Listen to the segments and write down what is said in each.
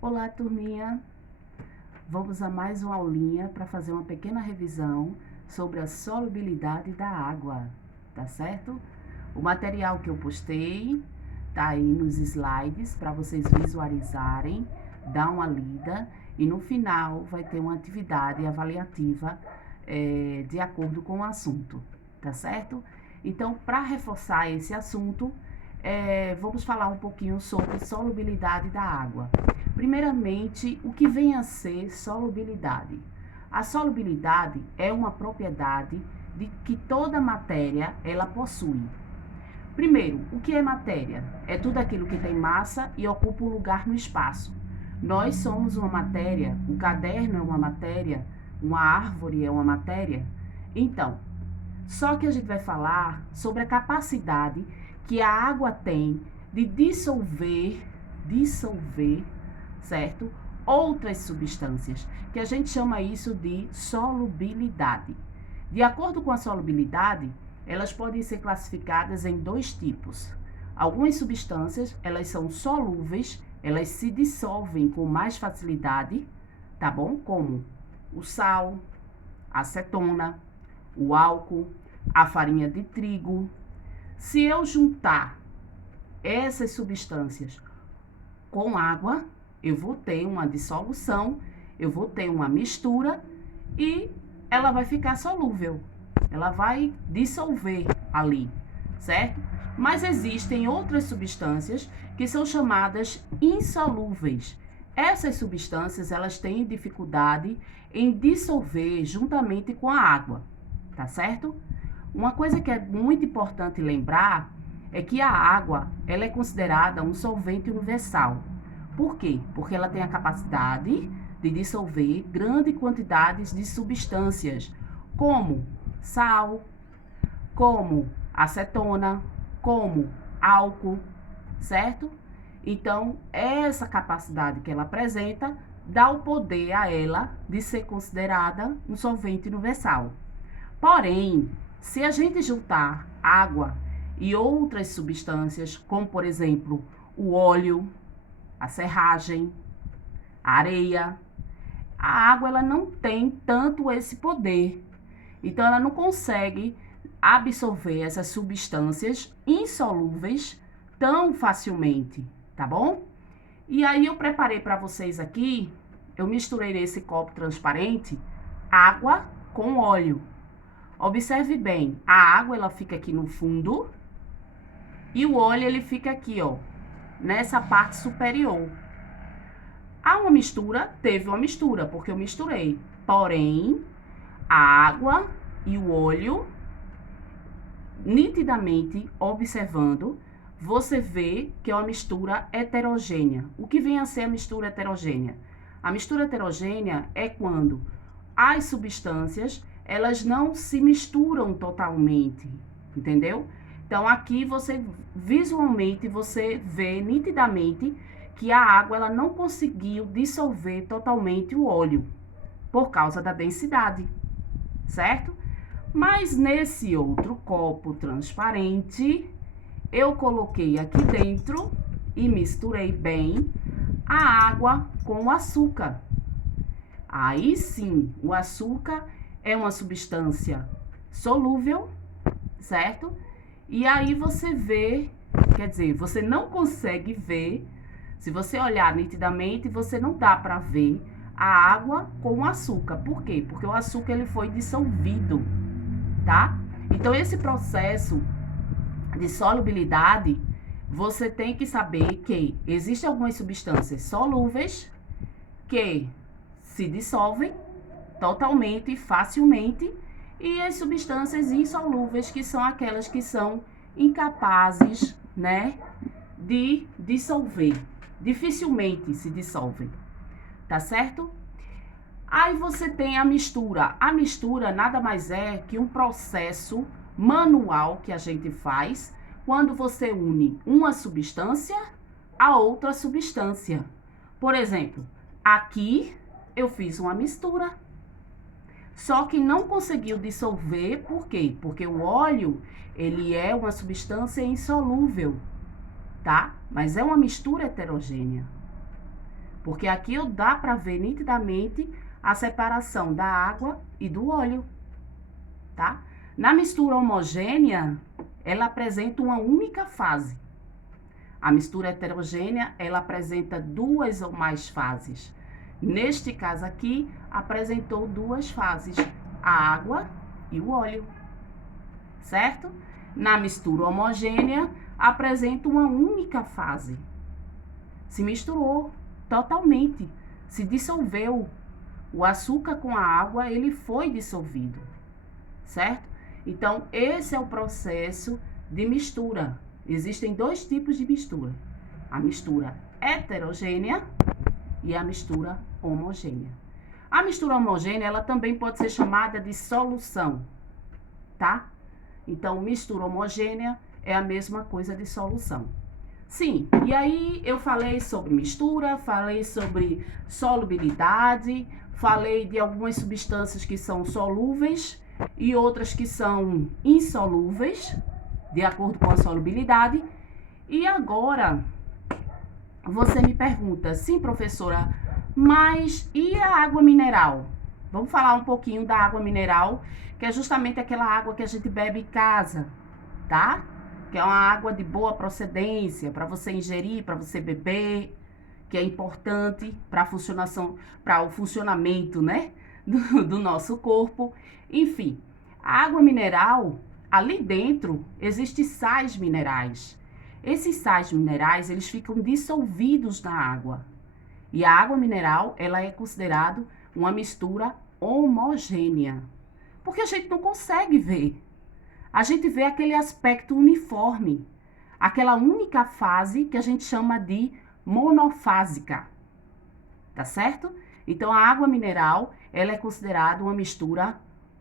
Olá, turminha! Vamos a mais uma aulinha para fazer uma pequena revisão sobre a solubilidade da água, tá certo? O material que eu postei tá aí nos slides para vocês visualizarem, dar uma lida e no final vai ter uma atividade avaliativa de acordo com o assunto, tá certo? Então, para reforçar esse assunto, vamos falar um pouquinho sobre solubilidade da água. Primeiramente, o que vem a ser solubilidade? A solubilidade é uma propriedade de que toda matéria ela possui. Primeiro, o que é matéria? É tudo aquilo que tem massa e ocupa um lugar no espaço. Nós somos uma matéria, o caderno é uma matéria, uma árvore é uma matéria. Então, só que a gente vai falar sobre a capacidade que a água tem de dissolver, certo? Outras substâncias, que a gente chama isso de solubilidade. De acordo com a solubilidade, elas podem ser classificadas em dois tipos. Algumas substâncias, elas são solúveis, elas se dissolvem com mais facilidade, tá bom? Como o sal, a acetona, o álcool, a farinha de trigo. Se eu juntar essas substâncias com água, eu vou ter uma dissolução, eu vou ter uma mistura e ela vai ficar solúvel. Ela vai dissolver ali, certo? Mas existem outras substâncias que são chamadas insolúveis. Essas substâncias, elas têm dificuldade em dissolver juntamente com a água, tá certo? Uma coisa que é muito importante lembrar é que a água, ela é considerada um solvente universal. Por quê? Porque ela tem a capacidade de dissolver grandes quantidades de substâncias, como sal, como acetona, como álcool, certo? Então, essa capacidade que ela apresenta dá o poder a ela de ser considerada um solvente universal. Porém, se a gente juntar água e outras substâncias, como por exemplo o óleo, a serragem, a areia, a água ela não tem tanto esse poder. Então ela não consegue absorver essas substâncias insolúveis tão facilmente, tá bom? E aí eu preparei para vocês aqui, eu misturei nesse copo transparente água com óleo. Observe bem, a água ela fica aqui no fundo e o óleo ele fica aqui, ó, nessa parte superior. Há uma mistura? Teve uma mistura, porque eu misturei. Porém, a água e o óleo, nitidamente observando, você vê que é uma mistura heterogênea. O que vem a ser a mistura heterogênea? A mistura heterogênea é quando as substâncias elas não se misturam totalmente, entendeu? Então aqui você visualmente você vê nitidamente que a água ela não conseguiu dissolver totalmente o óleo por causa da densidade, certo? Mas nesse outro copo transparente, eu coloquei aqui dentro e misturei bem a água com o açúcar. Aí sim, o açúcar é uma substância solúvel, certo? E aí você vê, quer dizer, você não consegue ver, se você olhar nitidamente, você não dá para ver a água com o açúcar. Por quê? Porque o açúcar ele foi dissolvido, tá? Então esse processo de solubilidade, você tem que saber que existem algumas substâncias solúveis que se dissolvem totalmente e facilmente, e as substâncias insolúveis, que são aquelas que são incapazes, né, de dissolver. Dificilmente se dissolvem, tá certo? Aí você tem a mistura. A mistura nada mais é que um processo manual que a gente faz quando você une uma substância a outra substância. Por exemplo, aqui eu fiz uma mistura. Só que não conseguiu dissolver, por quê? Porque o óleo, ele é uma substância insolúvel, tá? Mas é uma mistura heterogênea. Porque aqui dá para ver nitidamente a separação da água e do óleo, tá? Na mistura homogênea, ela apresenta uma única fase. A mistura heterogênea, ela apresenta duas ou mais fases. Neste caso aqui, apresentou duas fases, a água e o óleo, certo? Na mistura homogênea, apresenta uma única fase. Se misturou totalmente, se dissolveu. O açúcar com a água, ele foi dissolvido, certo? Então, esse é o processo de mistura. Existem dois tipos de mistura. A mistura heterogênea e a mistura homogênea. A mistura homogênea, ela também pode ser chamada de solução, tá? Então, mistura homogênea é a mesma coisa de solução. Sim, e aí eu falei sobre mistura, falei sobre solubilidade, falei de algumas substâncias que são solúveis e outras que são insolúveis, de acordo com a solubilidade. E agora, você me pergunta, sim, professora, mas e a água mineral? Vamos falar um pouquinho da água mineral, que é justamente aquela água que a gente bebe em casa, tá? Que é uma água de boa procedência, para você ingerir, para você beber, que é importante para o funcionamento, né, do nosso corpo. Enfim, a água mineral, ali dentro, existem sais minerais. Esses sais minerais, eles ficam dissolvidos na água. E a água mineral, ela é considerada uma mistura homogênea. Porque a gente não consegue ver. A gente vê aquele aspecto uniforme. Aquela única fase que a gente chama de monofásica. Tá certo? Então, a água mineral, ela é considerada uma mistura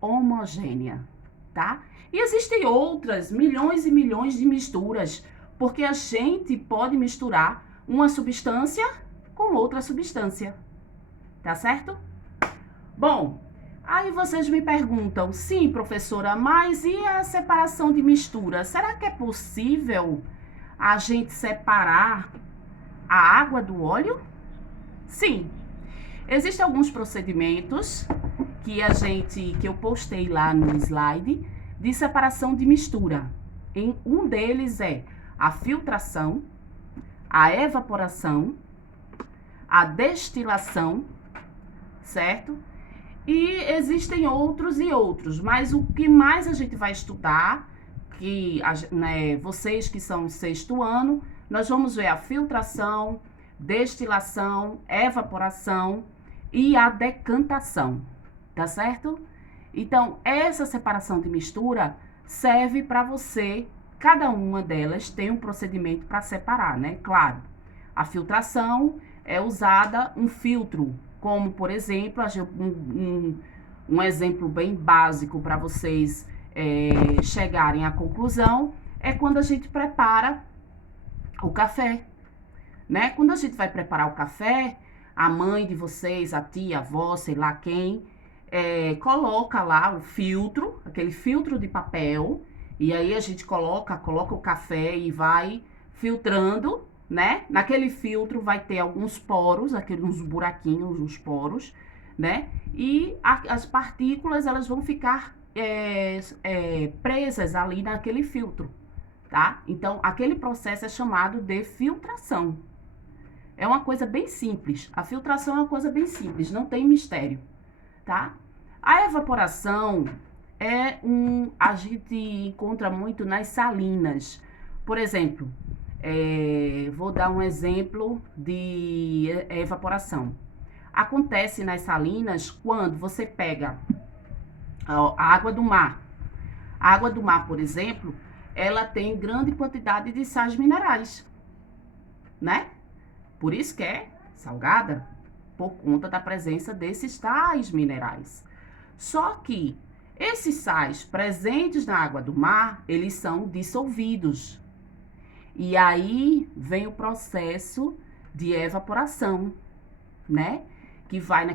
homogênea, tá? E existem outras, milhões e milhões de misturas, porque a gente pode misturar uma substância com outra substância, tá certo? Bom, aí vocês me perguntam, sim, professora, mas e a separação de mistura? Será que é possível a gente separar a água do óleo? Sim. Existem alguns procedimentos que eu postei lá no slide de separação de mistura. Um deles é a filtração, a evaporação, a destilação, certo? E existem outros e outros, mas o que mais a gente vai estudar, vocês que são sexto ano, nós vamos ver a filtração, destilação, evaporação e a decantação, tá certo? Então, essa separação de mistura serve para você, cada uma delas tem um procedimento para separar, né? Claro, a filtração é usada um filtro, como, por exemplo, um exemplo bem básico para vocês chegarem à conclusão, é quando a gente prepara o café, né? Quando a gente vai preparar o café, a mãe de vocês, a tia, a avó, sei lá quem, coloca lá o filtro, aquele filtro de papel, e aí a gente coloca o café e vai filtrando, né? Naquele filtro vai ter alguns poros, uns buraquinhos, uns poros, né? E as partículas, elas vão ficar presas ali naquele filtro, tá? Então, aquele processo é chamado de filtração. É uma coisa bem simples. A filtração é uma coisa bem simples, não tem mistério, tá? A evaporação a gente encontra muito nas salinas. Por exemplo, vou dar um exemplo de evaporação. Acontece nas salinas quando você pega a água do mar. A água do mar, por exemplo, ela tem grande quantidade de sais minerais, né? Por isso que é salgada, por conta da presença desses sais minerais. Só que esses sais presentes na água do mar, eles são dissolvidos. E aí vem o processo de evaporação, né? Que vai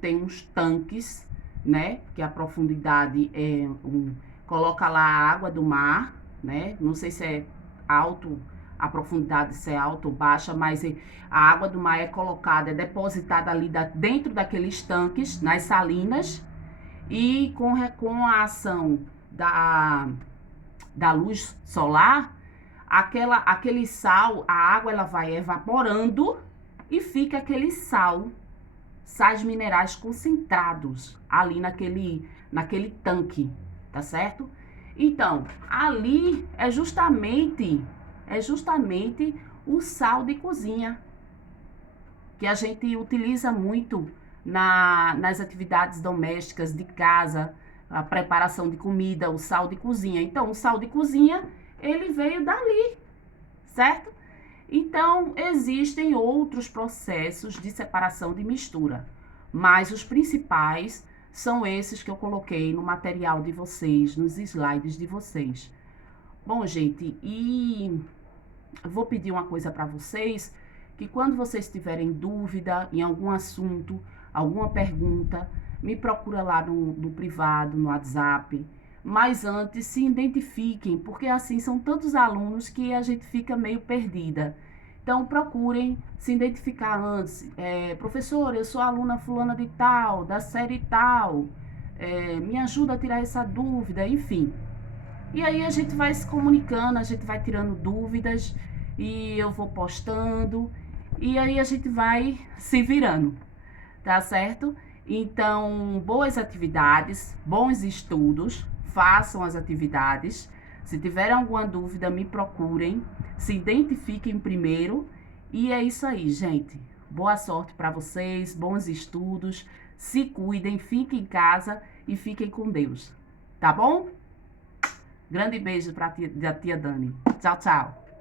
tem uns tanques, né? Que a profundidade coloca lá a água do mar, né? Não sei se é a profundidade se é alta ou baixa, mas a água do mar é colocada, é depositada ali dentro daqueles tanques, nas salinas, e com a ação da luz solar, aquele sal, a água ela vai evaporando e fica aquele sais minerais concentrados ali naquele tanque, tá certo? Então, ali é justamente o sal de cozinha, que a gente utiliza muito nas atividades domésticas de casa, a preparação de comida, o sal de cozinha. Então, o sal de cozinha, ele veio dali, certo? Então, existem outros processos de separação de mistura, mas os principais são esses que eu coloquei no material de vocês, nos slides de vocês. Bom, gente, e vou pedir uma coisa para vocês, que quando vocês tiverem dúvida em algum assunto, alguma pergunta, me procura lá no privado, no WhatsApp. Mas antes, se identifiquem, porque assim são tantos alunos que a gente fica meio perdida. Então, procurem se identificar antes. Professor, eu sou aluna fulana de tal, da série tal, me ajuda a tirar essa dúvida, enfim. E aí a gente vai se comunicando, a gente vai tirando dúvidas e eu vou postando e aí a gente vai se virando, tá certo? Então, boas atividades, bons estudos, façam as atividades. Se tiverem alguma dúvida, me procurem, se identifiquem primeiro. E é isso aí, gente. Boa sorte para vocês, bons estudos, se cuidem, fiquem em casa e fiquem com Deus, tá bom? Grande beijo da tia Dani. Tchau, tchau.